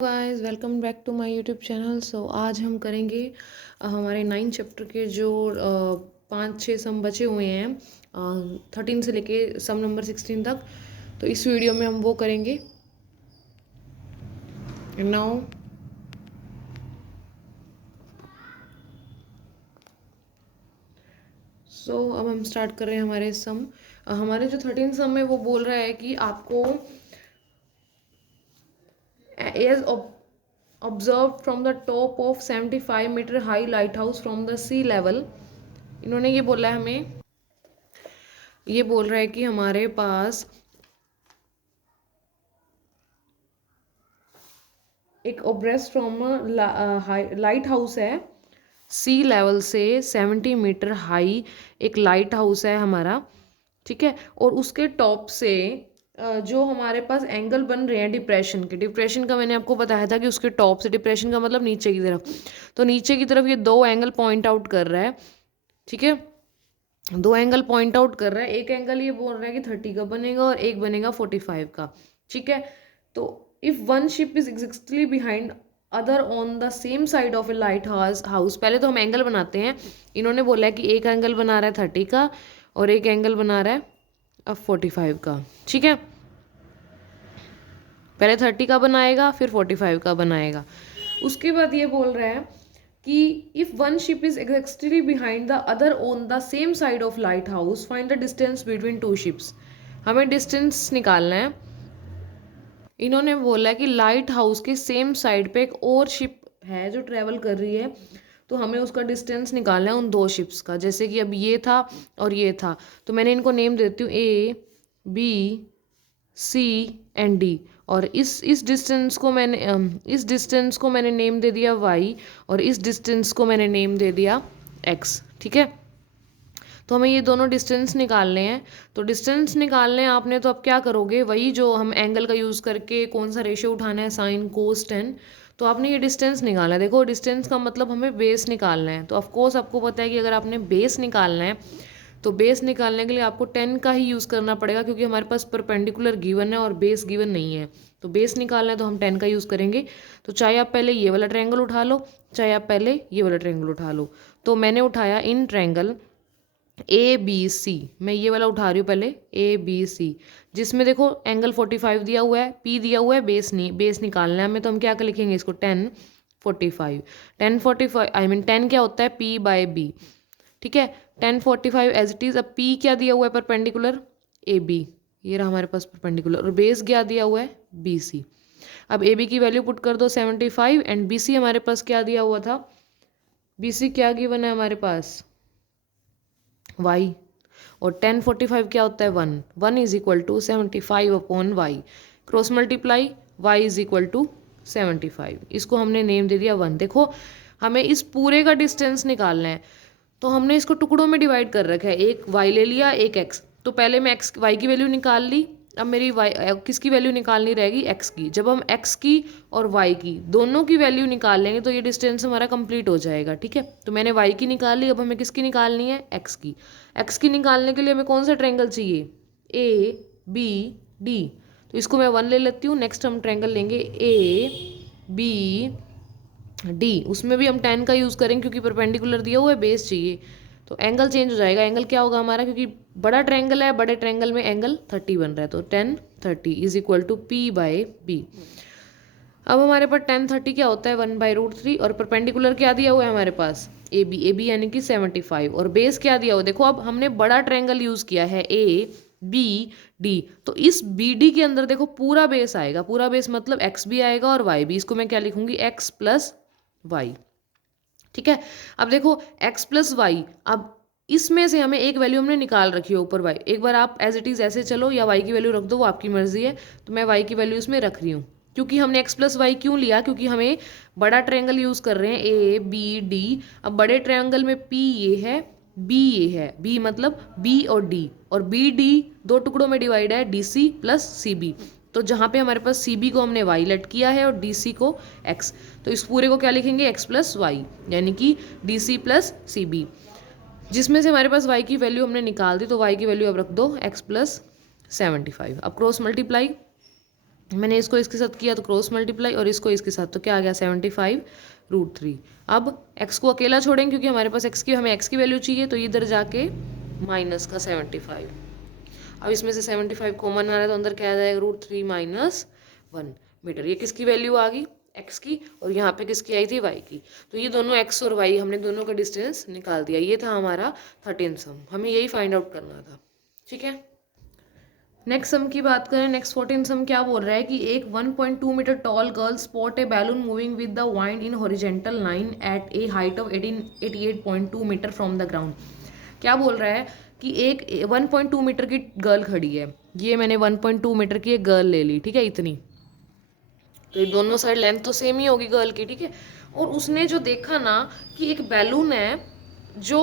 Guys welcome back to my YouTube channel. So आज हम करेंगे हमारे 9 चैप्टर के जो 5-6 सम बचे हुए हैं 13 से लेके सम नंबर 16 तक। तो इस वीडियो में हम वो करेंगे। नाउ अब हम स्टार्ट कर रहे हैं हमारे सम। हमारे जो 13 सम है वो बोल रहा है कि आपको as observed from the top of 75 metre high lighthouse from the sea level. इन्होंने ये बोला है हमें, ये बोल रहा है कि हमारे पास एक ओब्रेस्ट फ्रॉम लाइट हाउस है, सी लेवल से 70 मीटर हाई एक लाइट हाउस है हमारा, ठीक है। और उसके टॉप से जो हमारे पास एंगल बन रहे हैं डिप्रेशन का मैंने आपको बताया था कि उसके टॉप से, डिप्रेशन का मतलब नीचे की तरफ, तो नीचे की तरफ ये दो एंगल पॉइंट आउट कर रहा है, ठीक है। दो एंगल पॉइंट आउट कर रहा है, एक एंगल ये बोल रहा है कि 30 का बनेगा और एक बनेगा 45 का, ठीक है। तो if one ship is exactly behind other on the same side of A light house, पहले तो हम एंगल बनाते हैं। इन्होंने बोला है कि एक एंगल बना रहा है 30 का और एक एंगल बना रहा है अब 45 का, ठीक है। पहले 30 का बनाएगा फिर 45 का बनाएगा। उसके बाद ये बोल रहा है कि if one ship is exactly behind the other on the same side of light house find the distance between two ships. हमें डिस्टेंस निकालना है। इन्होंने बोला है कि लाइट हाउस के सेम साइड पे एक और शिप है जो ट्रेवल कर रही है, तो हमें उसका डिस्टेंस निकालना है उन दो शिप्स का। जैसे कि अब ये था और ये था, तो मैंने इनको नेम देती हूँ A B C and D. और इस डिस्टेंस को मैंने नेम दे दिया वाई, और इस डिस्टेंस को मैंने नेम दे दिया एक्स, ठीक है। तो हमें ये दोनों डिस्टेंस निकालने हैं। तो डिस्टेंस निकालने हैं आपने, तो अब क्या करोगे, वही जो हम एंगल का यूज़ करके कौन सा रेशियो उठाना है, साइन कोस टेन। तो आपने ये डिस्टेंस निकालना है। देखो डिस्टेंस का मतलब हमें बेस निकालना है। तो ऑफकोर्स आपको पता है कि अगर आपने बेस निकालना है तो बेस निकालने के लिए आपको 10 का ही यूज़ करना पड़ेगा, क्योंकि हमारे पास परपेंडिकुलर गिवन है और बेस गिवन नहीं है। तो बेस निकालना है तो हम 10 का यूज़ करेंगे। तो चाहे आप पहले ये वाला ट्रायंगल उठा लो, चाहे आप पहले ये वाला ट्रायंगल उठा लो। तो मैंने उठाया इन ट्रायंगल ए बी सी, मैं ये वाला उठा रही हूँ पहले, ए बी सी, जिसमें देखो एंगल 45 दिया हुआ है, पी दिया हुआ है, बेस नहीं, बेस निकालना है हमें। तो हम क्या कर लिखेंगे इसको, 10 45, 10 45 आई मीन 10 क्या होता है, पी बाय बी, ठीक है। 10 45 एज इट इज़। अब पी क्या दिया हुआ है, परपेंडिकुलर ए बी, ये रहा हमारे पास परपेंडिकुलर, और बेस क्या दिया हुआ है, बी सी। अब ए बी की वैल्यू पुट कर दो 75, एंड बी सी हमारे पास क्या दिया हुआ था, बी सी क्या गिवन है हमारे पास, वाई। और 10 45 क्या होता है, 1 is equal to 75 upon y, cross multiply, y is equal to 75, इसको हमने नेम दे दिया 1। देखो हमें इस पूरे का डिस्टेंस निकालना है, तो हमने इसको टुकड़ों में डिवाइड कर रखा है, एक वाई ले लिया एक एक्स। तो पहले मैं एक्स वाई की वैल्यू निकाल ली, अब मेरी वाई किसकी वैल्यू निकालनी रहेगी, एक्स की। जब हम एक्स की और वाई की दोनों की वैल्यू निकाल लेंगे तो ये डिस्टेंस हमारा कंप्लीट हो जाएगा, ठीक है। तो मैंने वाई की निकाल ली, अब हमें किसकी निकालनी है, एक्स की। एक्स की निकालने के लिए हमें कौन सा ट्रायंगल चाहिए, ए बी डी। तो इसको मैं 1 ले लेती हूँ। नेक्स्ट हम ट्रायंगल लेंगे ए बी डी, उसमें भी हम 10 का यूज़ करेंगे क्योंकि परपेंडिकुलर दिया हुआ है, बेस चाहिए। तो एंगल चेंज हो जाएगा, एंगल क्या होगा हमारा, क्योंकि बड़ा ट्रायंगल है, बड़े ट्रायंगल में एंगल 30 बन रहा है, तो 10 30 is equal to P by B. अब हमारे पास 10 30 क्या होता है, 1/√3, और परपेंडिकुलर क्या दिया हुआ है हमारे पास, ए बी यानी कि 75, और बेस क्या दिया हुआ, देखो अब हमने बड़ा ट्रायंगल यूज़ किया है ए बी डी, तो इस बी डी के अंदर देखो पूरा बेस आएगा, पूरा बेस मतलब एक्स भी आएगा और वाई भी। इसको मैं क्या लिखूंगी, एक्स प्लस वाई, ठीक है। अब देखो x प्लस वाई, अब इसमें से हमें एक वैल्यू हमने निकाल रखी है ऊपर y, एक बार आप एज इट इज़ ऐसे चलो या y की वैल्यू रख दो, वो आपकी मर्जी है। तो मैं y की वैल्यू इसमें रख रही हूँ, क्योंकि हमने x प्लस वाई क्यों लिया, क्योंकि हमें बड़ा ट्रायंगल यूज़ कर रहे हैं ए बी डी। अब बड़े ट्रायंगल में p ये है, b ये है, b मतलब b और d, और बी डी दो टुकड़ों में डिवाइड है, D C plus C B. तो जहाँ पे हमारे पास सी बी को हमने वाई लेट किया है और डी सी को एक्स, तो इस पूरे को क्या लिखेंगे, एक्स प्लस वाई, यानी कि D C plus C B, जिसमें से हमारे पास वाई की वैल्यू हमने निकाल दी। तो वाई की वैल्यू अब रख दो एक्स प्लस 75। अब क्रॉस मल्टीप्लाई, मैंने इसको इसके साथ किया तो क्रॉस मल्टीप्लाई, और इसको इसके साथ, तो क्या आ गया 75√3। अब x को अकेला छोड़ेंगे क्योंकि हमारे पास हमें x की वैल्यू चाहिए, तो इधर जाके माइनस का 75। अब इसमें से 75 कॉमन आ रहा है तो अंदर क्या आ जाएगा √3 - 1 मीटर। ये किसकी वैल्यू आ गई, x की, और यहाँ पे किसकी आई थी, y की। तो ये दोनों x और y हमने दोनों का डिस्टेंस निकाल दिया। ये था हमारा 13 सम, हमें यही फाइंड आउट करना था। ठीक है, नेक्स्ट सम की बात करें। नेक्स्ट 14 सम क्या बोल रहा है कि एक 1.2 metre tall girl spot a balloon moving with the wind in horizontal line at a height of 88.2 metre from the ground. क्या बोल रहा है कि एक 1.2 मीटर की गर्ल खड़ी है। ये मैंने 1.2 मीटर की एक गर्ल ले ली, ठीक है, इतनी, तो ये दोनों साइड लेंथ तो सेम ही होगी गर्ल की, ठीक है। और उसने जो देखा ना कि एक बैलून है जो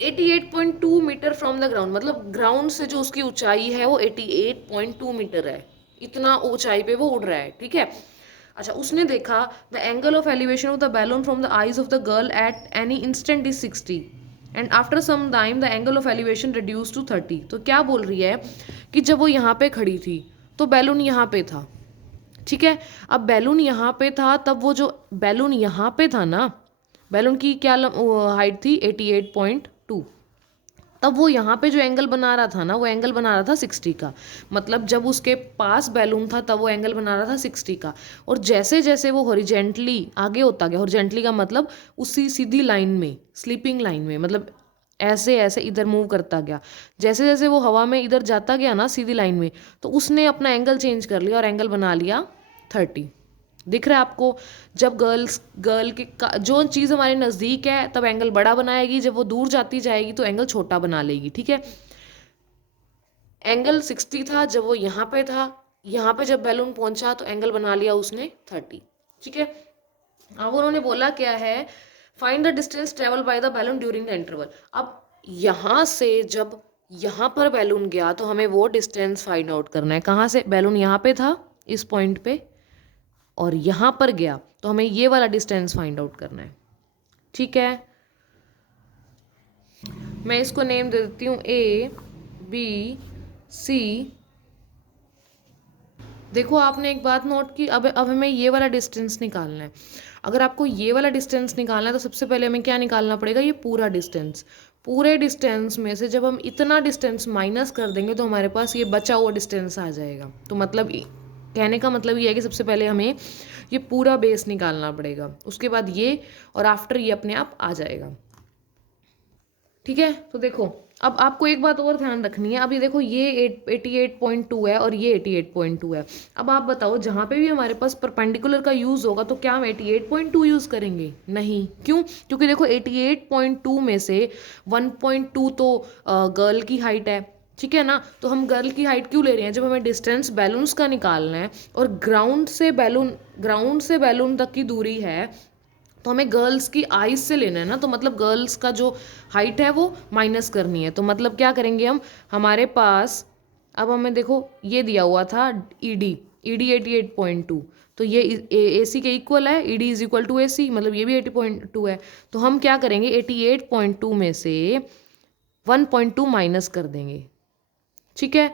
88.2 मीटर फ्रॉम द ग्राउंड, मतलब ग्राउंड से जो उसकी ऊंचाई है वो 88.2 मीटर है, इतना ऊंचाई पे वो उड़ रहा है, ठीक है। अच्छा, उसने देखा the angle of elevation of the balloon from the eyes of the girl at any instant is 60 and after some time the angle of elevation reduce to 30। तो क्या बोल रही है कि जब वो यहाँ पे खड़ी थी तो बैलून यहाँ पे था, ठीक है। अब बैलून यहाँ पे था, तब वो जो बैलून यहाँ पे था ना, बैलून की क्या हाइट थी 88.2, तब वो यहाँ पे जो एंगल बना रहा था ना, वो एंगल बना रहा था 60 का। मतलब जब उसके पास बैलून था तब वो एंगल बना रहा था 60 का, और जैसे जैसे वो हॉरिजेंटली आगे होता गया, हॉरिजेंटली का मतलब उसी सीधी लाइन में, स्लीपिंग लाइन में, मतलब ऐसे ऐसे इधर मूव करता गया, जैसे जैसे वो हवा में इधर जाता गया ना सीधी लाइन में, तो उसने अपना एंगल चेंज कर लिया और एंगल बना लिया 30। दिख रहा है आपको, जब गर्ल के जो चीज़ हमारे नज़दीक है तब एंगल बड़ा बनाएगी, जब वो दूर जाती जाएगी तो एंगल छोटा बना लेगी, ठीक है। एंगल 60 था जब वो यहाँ पे था, यहाँ पे जब बैलून पहुंचा तो एंगल बना लिया उसने 30, ठीक है। अब उन्होंने बोला क्या है, find the distance travel by the balloon during the interval. अब यहाँ से जब यहाँ पर बैलून गया तो हमें वो डिस्टेंस फाइंड आउट करना है। कहाँ से बैलून यहाँ पे था इस पॉइंट पे, और यहाँ पर गया तो हमें ये वाला डिस्टेंस फाइंड आउट करना है, ठीक है। मैं इसको नेम दे देती हूँ ABC। देखो आपने एक बात नोट की, अब हमें ये वाला डिस्टेंस निकालना है। अगर आपको ये वाला डिस्टेंस निकालना है तो सबसे पहले हमें क्या निकालना पड़ेगा, ये पूरा डिस्टेंस। पूरे डिस्टेंस में से जब हम इतना डिस्टेंस माइनस कर देंगे तो हमारे पास ये बचा हुआ डिस्टेंस आ जाएगा। तो मतलब कहने का मतलब ये है कि सबसे पहले हमें ये पूरा बेस निकालना पड़ेगा, उसके बाद ये, और आफ्टर ये अपने आप आ जाएगा, ठीक है। तो देखो अब आपको एक बात और ध्यान रखनी है। अब ये देखो ये 88.2 है और ये 88.2 है। अब आप बताओ जहाँ पे भी हमारे पास परपेंडिकुलर का यूज़ होगा तो क्या हम 88.2 यूज़ करेंगे? नहीं, क्यों? क्योंकि देखो 88.2 में से 1.2 तो गर्ल की हाइट है, ठीक है ना। तो हम गर्ल की हाइट क्यों ले रहे हैं? जब हमें डिस्टेंस बैलून्स का निकालना है और ग्राउंड से बैलून तक की दूरी है, तो हमें गर्ल्स की आइज से लेना है ना। तो मतलब गर्ल्स का जो हाइट है वो माइनस करनी है। तो मतलब क्या करेंगे हम, हमारे पास अब हमें देखो ये दिया हुआ था ईडी 88.2, तो ये AC के इक्वल है, ED is equal to AC, मतलब ये भी 80.2 है। तो हम क्या करेंगे 88.2 में से 1.2 माइनस कर देंगे, ठीक है।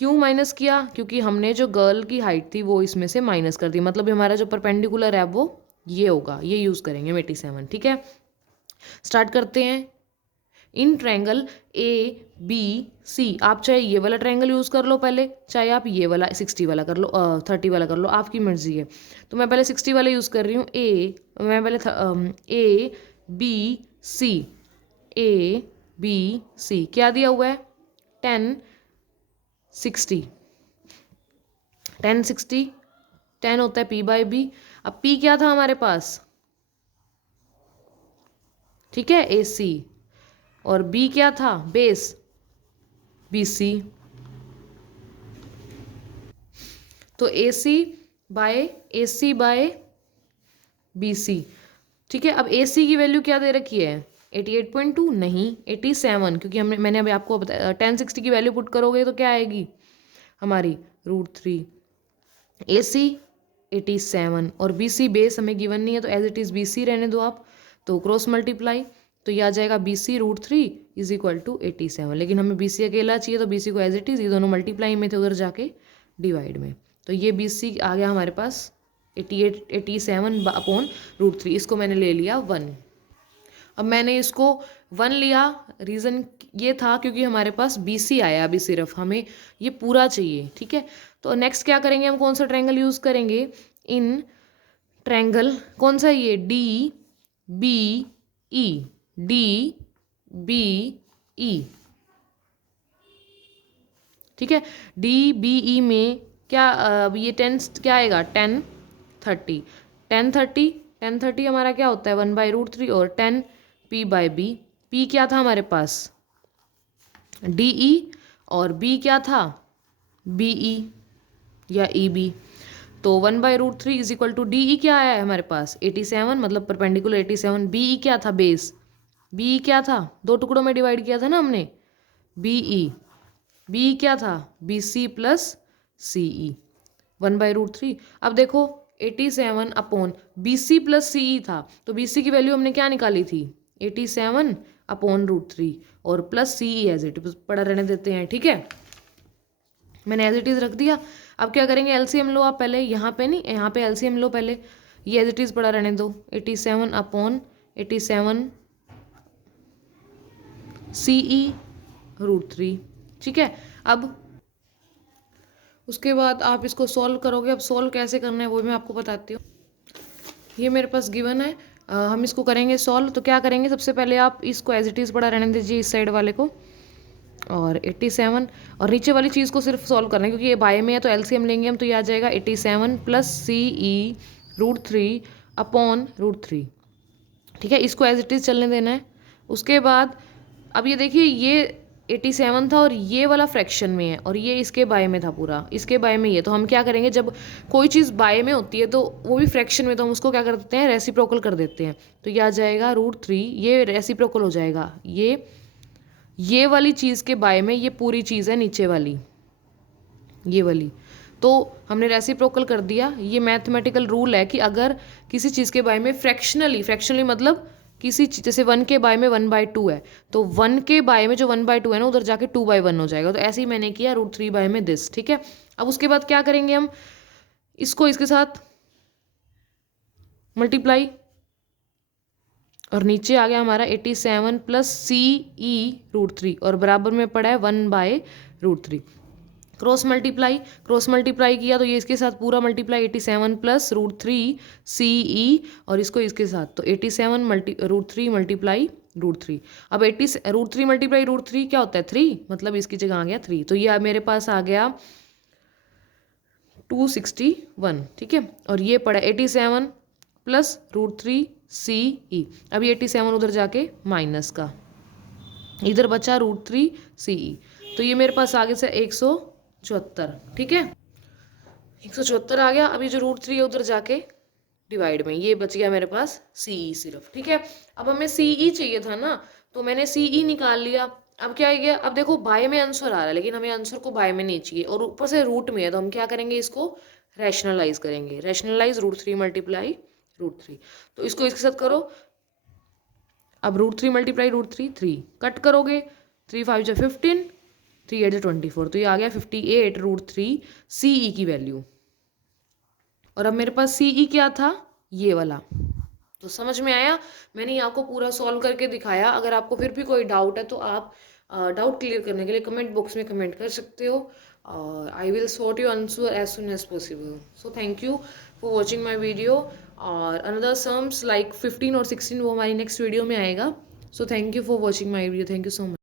क्यों माइनस किया? क्योंकि हमने जो गर्ल की हाइट थी वो इसमें से माइनस कर दी, मतलब हमारा जो परपेंडिकुलर है वो ये होगा, ये यूज़ करेंगे 87, ठीक है। स्टार्ट करते हैं। इन ट्रायंगल ABC, आप चाहे ये वाला ट्रायंगल यूज़ कर लो पहले, चाहे आप ये वाला 60 वाला कर लो, 30 वाला कर लो, आपकी मर्जी है। तो मैं पहले 60 वाला यूज़ कर रही हूँ। मैं पहले ABC क्या दिया हुआ है 10 60 10 होता है P/B। अब P क्या था हमारे पास, ठीक है, AC, और B क्या था बेस BC। तो AC बाय BC, ठीक है। अब AC की वैल्यू क्या दे रखी है 88.2 नहीं 87, क्योंकि मैंने अभी आपको बताया 1060 की वैल्यू पुट करोगे तो क्या आएगी हमारी √3। AC 87 और BC बेस हमें गिवन नहीं है तो एज इट इज़ BC रहने दो आप। तो क्रॉस मल्टीप्लाई, तो यह आ जाएगा BC √3 इज इक्वल टू 87। लेकिन हमें BC अकेला चाहिए तो BC को एज इट इज़, ये दोनों मल्टीप्लाई में थे उधर जाके डिवाइड में, तो ये BC आ गया हमारे पास 87/√3, इसको मैंने ले लिया 1। अब मैंने इसको 1 लिया, रीज़न ये था क्योंकि हमारे पास BC आया अभी, सिर्फ हमें ये पूरा चाहिए, ठीक है। तो नेक्स्ट क्या करेंगे हम, कौन सा ट्रायंगल यूज़ करेंगे, इन ट्रायंगल कौन सा, ये DBE, DBE, ठीक है। DBE में क्या ये 10 क्या आएगा, 10 30 10 30 10 30 हमारा क्या होता है 1/√3, और 10 P/B, P क्या था हमारे पास DE, और B क्या था BE या EB। तो 1/√3 इज इक्वल टू DE क्या आया है हमारे पास 87, मतलब परपेंडिकुलर 87। BE क्या था बेस, BE क्या था, 2 टुकड़ों में डिवाइड किया था ना हमने, BE क्या था BC प्लस CE 1/√3। अब देखो 87/BC प्लस CE था, तो BC की वैल्यू हमने क्या निकाली थी 87/√3, और प्लस CE एज इट पड़ा रहने देते हैं, ठीक है। मैंने एज इट इज़ रख दिया। अब क्या करेंगे, LCM लो आप पहले, यहाँ पे नहीं, यहाँ पे LCM लो पहले, ये एज इट इज़ पड़ा रहने दो, 87/87 CE√3, ठीक है। अब उसके बाद आप इसको सॉल्व करोगे। अब सॉल्व कैसे करना है वो मैं आपको बताती हूँ। ये मेरे पास गिवन है, हम इसको करेंगे सॉल्व। तो क्या करेंगे, सबसे पहले आप इसको एज इट इज़ पड़ा रहने दीजिए इस साइड वाले को, और 87, और नीचे वाली चीज़ को सिर्फ सॉल्व करना है क्योंकि ये बाय में है, तो LCM लेंगे हम, तो ये आ जाएगा 87 प्लस CE√3/√3, ठीक है। इसको एज इट इज़ चलने देना है। उसके बाद अब ये देखिए, ये 87 था और ये वाला फ्रैक्शन में है, और ये इसके बाय में था पूरा, इसके बाय में ये। तो हम क्या करेंगे, जब कोई चीज़ बाय में होती है तो वो भी फ्रैक्शन में, तो हम उसको क्या कर देते हैं, रेसिप्रोकल कर देते हैं। तो ये आ जाएगा √3, ये रेसिप्रोकल हो जाएगा, ये वाली चीज़ के बाय में ये पूरी चीज़ है नीचे वाली, ये वाली। तो हमने रेसिप्रोकल कर दिया। ये मैथमेटिकल रूल है कि अगर किसी चीज़ के बाय में फ्रैक्शनली मतलब किसी जैसे 1 के बाय में 1/2 है, तो 1 के बाय में जो 1/2 है ना, उधर जाके 2/1 हो जाएगा। तो ऐसे ही मैंने किया √3 बाय में दिस, ठीक है। अब उसके बाद क्या करेंगे हम, इसको इसके साथ मल्टीप्लाई, और नीचे आ गया हमारा 87 प्लस CE√3, और बराबर में पड़ा है 1/√3। क्रॉस मल्टीप्लाई किया तो ये इसके साथ पूरा मल्टीप्लाई, 87 प्लस √3 CE, और इसको इसके साथ, तो 87 √3 मल्टीप्लाई √3। अब 80 √3 मल्टीप्लाई √3 क्या होता है 3, मतलब इसकी जगह आ गया 3। तो ये मेरे पास आ गया 261, ठीक है। और ये पड़ा 87 प्लस √3 CE। अब ये 87 उधर जाके माइनस का, इधर बचा √3 CE। तो ये मेरे पास आगे से 174, ठीक है, 174 आ गया। अभी जो √3 है उधर जाके डिवाइड में, ये बच गया मेरे पास CE सिर्फ, ठीक है। अब हमें CE चाहिए था ना, तो मैंने CE निकाल लिया। अब क्या है, अब देखो बाय में आंसर आ रहा है, लेकिन हमें आंसर को बाय में नहीं चाहिए, और ऊपर से रूट में है, तो हम क्या करेंगे, इसको रैशनलाइज करेंगे। रैशनलाइज √3 मल्टीप्लाई √3, तो इसको इसके साथ करो। अब √3 मल्टीप्लाई √3 3 कट करोगे, 3 5 जा 15, 3 8 24, तो ये आ गया 58 √3 CE की वैल्यू। और अब मेरे पास CE क्या था, ये वाला। तो समझ में आया, मैंने ये आपको पूरा सॉल्व करके दिखाया। अगर आपको फिर भी कोई डाउट है तो आप डाउट क्लियर करने के लिए कमेंट बॉक्स में कमेंट कर सकते हो, और I will sort your answer as soon as possible. So thank you for watching my video, और अनदर सम्स लाइक 15 और 16 वो हमारी नेक्स्ट वीडियो में आएगा। So thank you for watching my video, thank you so much.